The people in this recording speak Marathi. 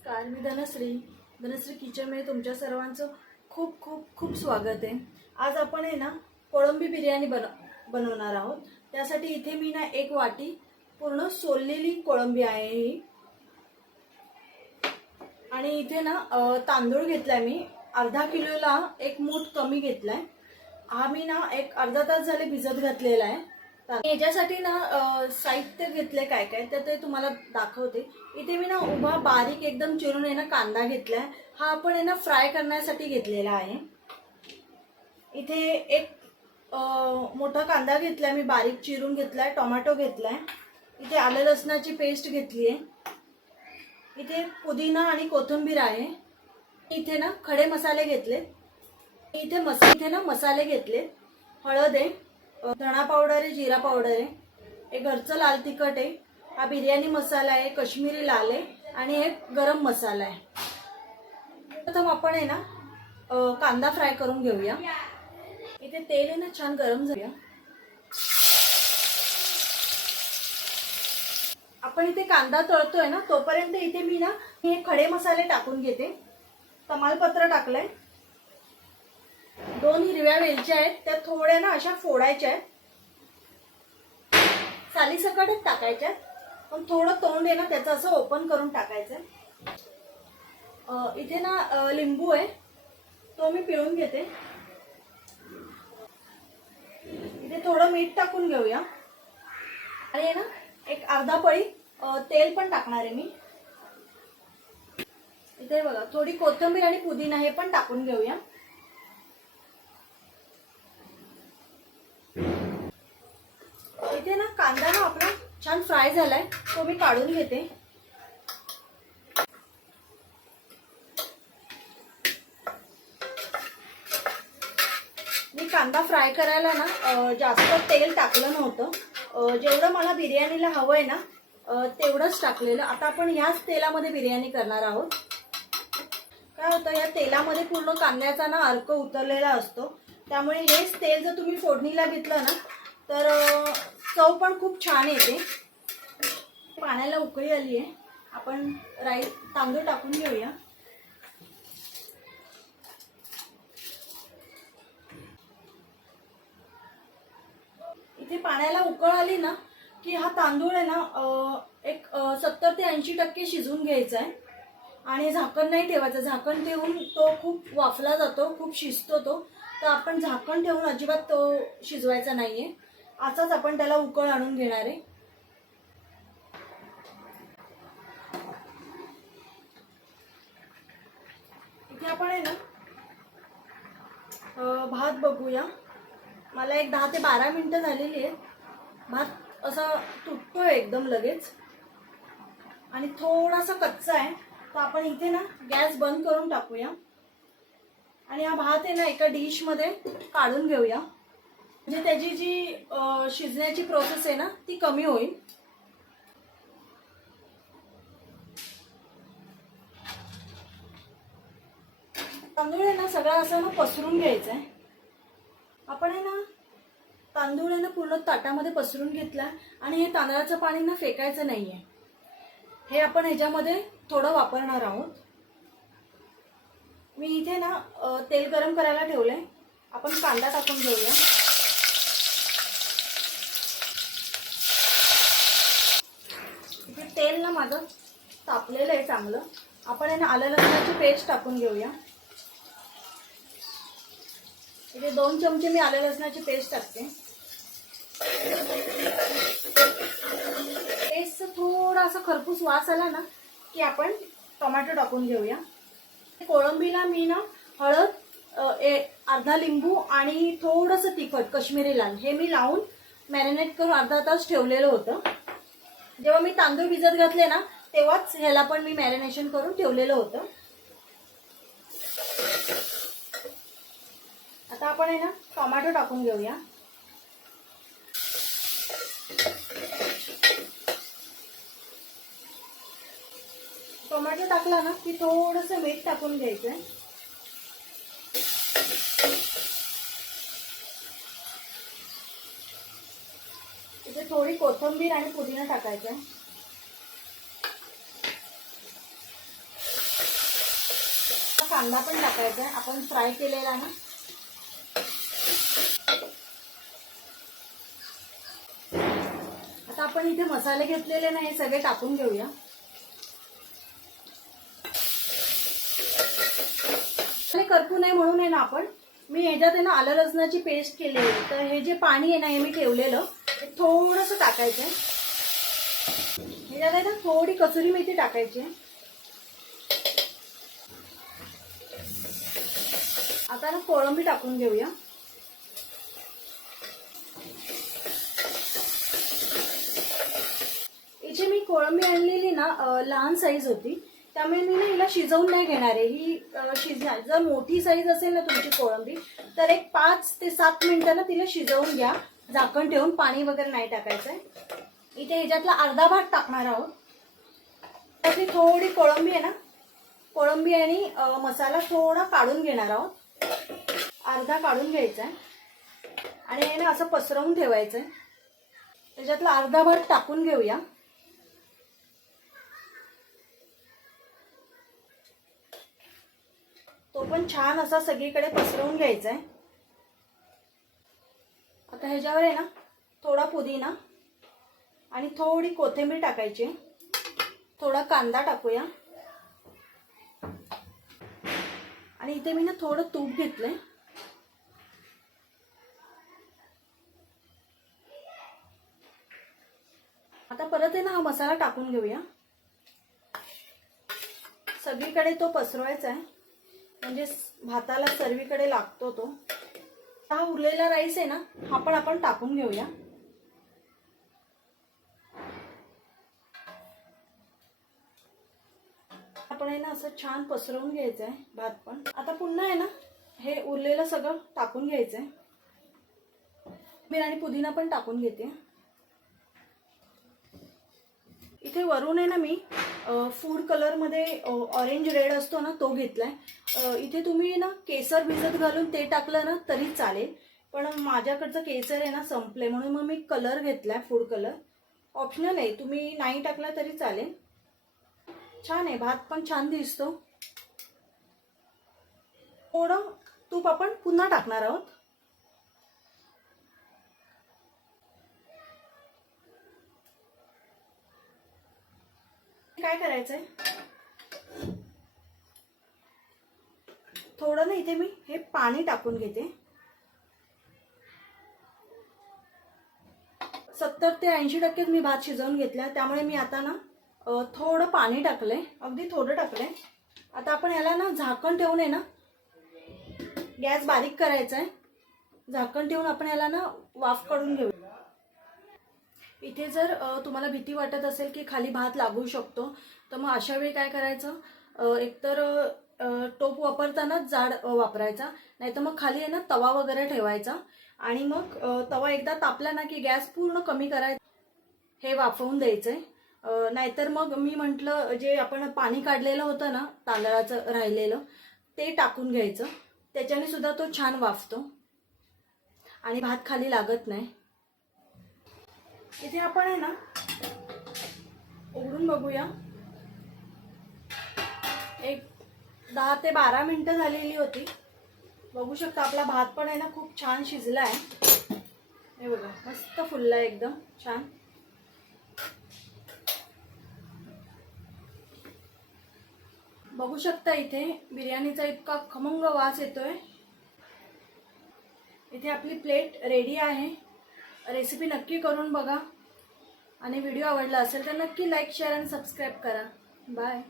नमस्कार मी धनश्री. धनश्री किचनमध्ये तुमच्या सर्वांचं खूप खूप खूप स्वागत आहे. आज आपण आहे ना कोळंबी बिर्याणी बन बनवणार आहोत. त्यासाठी इथे मी ना एक वाटी पूर्ण सोललेली कोळंबी आहे ही. आणि इथे ना तांदूळ घेतलाय मी. अर्धा किलोला एक मूठ कमी घेतलाय. हा मी ना एक अर्धा तास झाले भिजत घातलेला आहे. ता- याच्यासाठी ना साहित्य घेतले काय काय तर ते तुम्हाला दाखवते. इथे मी ना उभा बारीक एकदम चिरून आहे ना कांदा घेतलाय. हा आपण आहे ना फ्राय करण्यासाठी घेतलेला आहे. इथे एक मोठा कांदा घेतलाय मी बारीक चिरून घेतलाय टोमॅटो घेतलाय. इथे आलं लसणाची पेस्ट घेतली आहे. इथे पुदिना आणि कोथिंबीर आहे. इथे ना खडे मसाले घेतले इथे मस इथे ना मसाले घेतले हळद आहे. धणा पावडर आहे जिरा पावडर आहे. हे घरचं लाल तिखट आहे. हा बिर्याणी मसाला आहे कश्मीरी लाल आहे आणि हे गरम मसाला आहे. प्रथम आपण आहे ना कांदा फ्राय करून घेऊया. इथे तेल आहे ना छान गरम झालं. आपण इथे कांदा तळतोय ना तोपर्यंत इथे मी ना हे खडे मसाले टाकून घेते. तमालपत्र टाकलंय. दोन हिरव्या वेलच्या आहेत त्या थोड्या ना अशा फोडायच्या आहेत. सालीसकटच टाकायच्या पण थोडं तोंड आहे ना त्याचं असं ओपन करून टाकायचं इथे ना लिंबू आहे तो मी पिळून घेते. इथे थोडं मीठ टाकून घेऊया. आणि आहे ना एक अर्धा पळी तेल पण टाकणार आहे मी. इथे बघा थोडी कोथिंबीर आणि पुदिना हे पण टाकून घेऊया. इथे ना कांदा ना आपला छान फ्राय झालाय तो मी काढून घेते. मी कांदा फ्राय करायला ना जास्त तेल टाकलं नव्हतं. जेवढं मला बिर्याणीला हवं आहे ना तेवढंच टाकलेलं. आता आपण ह्याच तेलामध्ये बिर्याणी करणार आहोत. काय होतं या तेलामध्ये पूर्ण कांद्याचा ना अर्क उतरलेला असतो. त्यामुळे हेच तेल जर तुम्ही फोडणीला घेतलं ना तर चव पण खूप छान येते. पाण्याला उकळी आली आहे. आपण राई तांदूळ टाकून घेऊया. इथे पाण्याला उकळ आली ना की हा तांदूळ आहे ना एक सत्तर ते ऐंशी टक्के शिजवून घ्यायचा आहे. आणि झाकण नाही ठेवायचं. झाकण ठेवून तो खूप वाफला जातो खूप शिजतो तो. तर आपण झाकण ठेवून अजिबात तो शिजवायचा नाही आहे असाच आपण त्याला उकळ आणून घेणार आहे. इथे आपण आहे ना भात बघूया. मला एक दहा ते बारा मिनटं झालेली आहे भात असा तुटतोय एकदम लगेच. आणि थोडासा कच्चा आहे. तर आपण इथे ना गॅस बंद करून टाकूया. आणि हा भात आहे ना एका डिशमध्ये काढून घेऊया. म्हणजे त्याची जी शिजण्याची प्रोसेस आहे ना ती कमी होईल. तांदूळ आहे ना सगळं असं ना पसरून घ्यायचं आहे आपण आहे ना तांदूळ आहे ना पूर्ण ताटामध्ये पसरून घेतला आणि हे तांदळाचं पाणी ना फेकायचं आहे हे आपण ह्याच्यामध्ये थोडं वापरणार आहोत. मी इथे ना तेल गरम करायला ठेवलंय. आपण कांदा टाकून घेऊया इथे तेल ना माझं? तापलेलं आहे चांगलं. आपण आहे ना आलं लसणाची पेस्ट टाकून घेऊया. इथे दोन चमचे मी आलं लसणाची पेस्ट टाकते. पेस्ट थोडा असा खरपूस वास आला ना की आपण टोमॅटो टाकून घेऊया. कोळंबीला मी ना हळद ए- अर्धा लिंबू आणि थोडंसं तिखट कश्मीरी लाल हे मी लावून मॅरिनेट करून अर्धा तास ठेवलेलं होतं. जेव्हा मी तांदूळ भिजत घातले ना तेव्हाच ह्याला पण मी मॅरिनेशन करून ठेवलेलं होतं. आता आपण आहे ना टोमॅटो टाकून घेऊया. टोमॅटो टाकला ना की थोडस मीठ टाकून घ्यायचंय. आहे थोडी कोथिंबीर आणि पुदिना टाकायचा. कांदा पण टाकायचा. आहे आपण फ्राय केलेला ना. आता आपण इथे मसाले घेतलेले नाही सगळे टाकून घेऊया. करपू नये म्हणून आहे ना आपण. मी ह्याच्यात आहे ना आलं लसणाची पेस्ट केली तर हे जे पाणी आहे ना हे मी ठेवलेलं. थोडंसं टाकायचं आहे ह्याच्यात आहे ना थोडी कसुरी मेथी टाकायची आहे. आता ना कोळंबी टाकून घेऊया. इथे मी कोळंबी आणलेली ना लहान साईज होती. त्यामुळे मी ना हिला शिजवून नाही घेणार आहे. ही शिजणार. जर मोठी साईज असेल ना तुमची कोळंबी तर एक पाच ते सात मिनिटं ना तिला शिजवून घ्या. झाकण ठेवून पाणी वगैरे नाही टाकायचं आहे इथे ह्याच्यातला अर्धा भाग टाकणार आहोत. त्यातली थोडी कोळंबी आहे ना कोळंबी आणि मसाला थोडा काढून घेणार आहोत. अर्धा काढून घ्यायचा आहे आणि हे ना असं पसरवून ठेवायचं आहे त्याच्यातला अर्धा भाग टाकून घेऊया. तो पण छान असा सगळीकडे पसरवून घ्यायचा आहे आता ह्याच्यावर आहे ना थोडा पुदिना आणि थोडी कोथिंबीर टाकायची. थोडा कांदा टाकूया. आणि इथे मी ना थोडं तूप घेतलंय. आता परत आहे ना हा मसाला टाकून घेऊया. सगळीकडे तो पसरवायचा आहे. म्हणजे भाताला सर्वीकडे लागतो तो. हा उरलेला राईस आहे ना हा पण आपण टाकून घेऊया. आपण आहे ना असं छान पसरवून घ्यायचं आहे भात पण. आता पुन्हा आहे ना हे उरलेलं सगळं टाकून घ्यायचं आहे मी आणि पुदिना पण टाकून घेते. इथे वरून आहे ना मी फूड कलरमध्ये ऑरेंज रेड असतो ना तो घेतलाय. आहे इथे तुम्ही ना केसर भिजत घालून ते टाकलं ना तरी चालेल. पण माझ्याकडचं केसर आहे ना संपले म्हणून मग मी कलर घेतलाय फूड कलर ऑप्शनल आहे. तुम्ही नाही टाकला तरी चालेल. छान आहे. भात पण छान दिसतो. थोडं तूप आपण पुन्हा टाकणार आहोत. काय करायचंय? थोडं ना इथे मी हे पाणी टाकून घेते. सत्तर ते ऐंशी टक्केच मी भात शिजवून घेतला त्यामुळे मी आता ना थोडं पाणी टाकलंय. अगदी थोडं टाकलंय. आता आपण याला ना झाकण ठेवून आहे ना गॅस बारीक करायचा आहे झाकण ठेवून आपण याला ना वाफ काढून घेऊ. इथे जर तुम्हाला भीती वाटत असेल की खाली भात लागू शकतो तर मग अशा वेळी काय करायचं? एकतर टोप वापरतानाच जाड वापरायचा. नाहीतर मग खाली आहे ना तवा वगैरे ठेवायचा. आणि मग तवा एकदा तापला ना की गॅस पूर्ण कमी करायचा हे वाफवून द्यायचंय. नाहीतर मग मी म्हटलं जे आपण पाणी काढलेलं होतं ना तांदळाचं राहिलेलं ते टाकून घ्यायचं. त्याच्याने सुद्धा तो छान वाफतो. आणि भात खाली लागत नाही. इथे आपण आहे ना उघडून बघूया. एक दहा ते बारा मिनटं झालेली होती. बघू शकता आपला भात पण आहे ना खूप छान शिजला आहे हे बघा मस्त फुलला आहे एकदम छान. बघू शकता इथे बिर्याणीचा इतका खमंग वास येतोय. इथे आपली प्लेट रेडी आहे. रेसिपी नक्की करून बघा. आणि व्हिडिओ आवडला असेल तर नक्की लाईक शेअर आणि सबस्क्राईब करा. बाय.